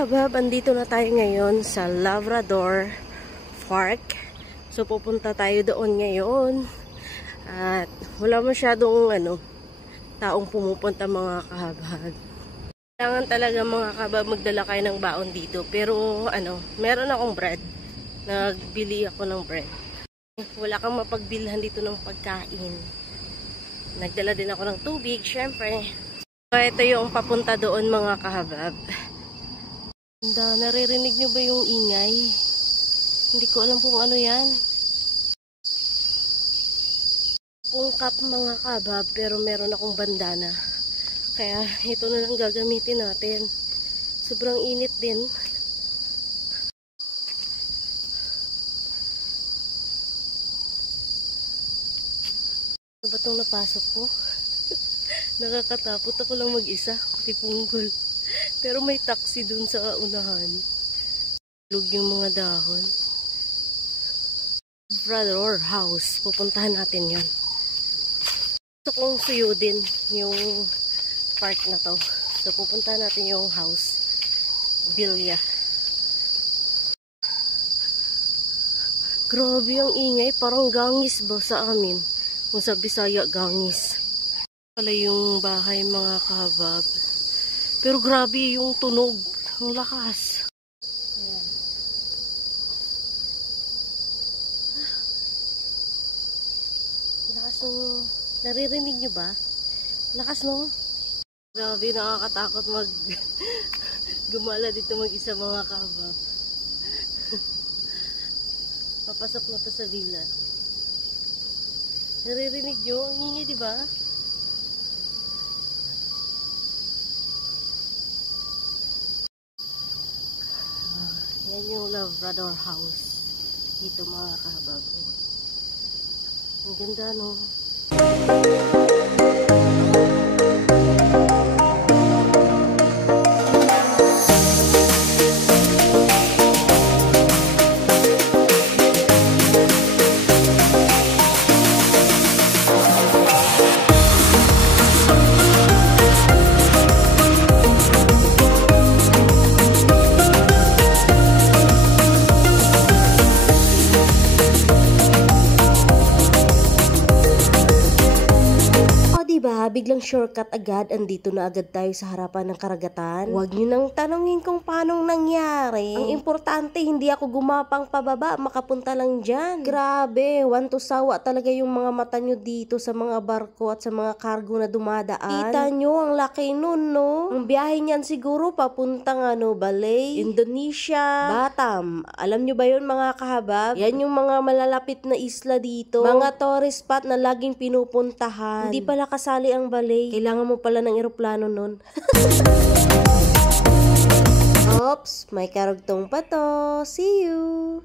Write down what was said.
Kabab, andito na tayo ngayon sa Labrador Park. So pupunta tayo doon ngayon. At wala masyadong taong pumupunta mga kabab. Kailangan talaga mga kabab magdala kayo ng baon dito. Pero meron akong bread. Nagbili ako ng bread. Wala kang mapagbilhan dito ng pagkain. Nagdala din ako ng tubig, syempre. So ito yung papunta doon mga kabab. Naririnig nyo ba yung ingay? Hindi ko alam kung ano yan. Pungkap mga kabab, pero meron akong bandana. Kaya ito na lang gagamitin natin. Sobrang init din. Ano ba itong napasok ko? Nakakatakot ako lang mag-isa. Pati punggol. Pero may taxi dun sa unahan. Lug yung mga dahon. Labrador House. Pupuntahan natin yon. Gusto kong suyudin yung park na to. So pupuntahan natin yung house. Villa. Grabe ang ingay. Parang gangis ba sa amin? Kung sa Bisaya, gangis. Pala yung bahay mga kabab. Pero grabe yung tunog. Ang lakas. Ayan. Lakas ng... Naririnig nyo ba? Lakas no? Grabe, nakakatakot gumala dito mag-isa mga kabab. Papasok na to sa villa. Naririnig nyo? Ang hingi, diba? Yan yung Labrador House. Dito mga kabab. Ang ganda no? Diba, biglang shortcut agad, andito na agad tayo sa harapan ng karagatan. Huwag nyo nang tanongin kung paanong nangyari. Ang importante, hindi ako gumapang pababa, makapunta lang dyan. Grabe, sawa talaga yung mga mata nyo dito sa mga barko at sa mga cargo na dumadaan. Kita nyo, ang laki nun, no? Ang biyahe niyan siguro papuntang Balay, Indonesia, Batam. Alam nyo ba yun mga kahabab? Yan yung mga malalapit na isla dito. Mga tourist spot na laging pinupuntahan. Hindi pala kasali ang Balay. Kailangan mo pala ng eroplano nun. Oops, may karugtong pa to. See you!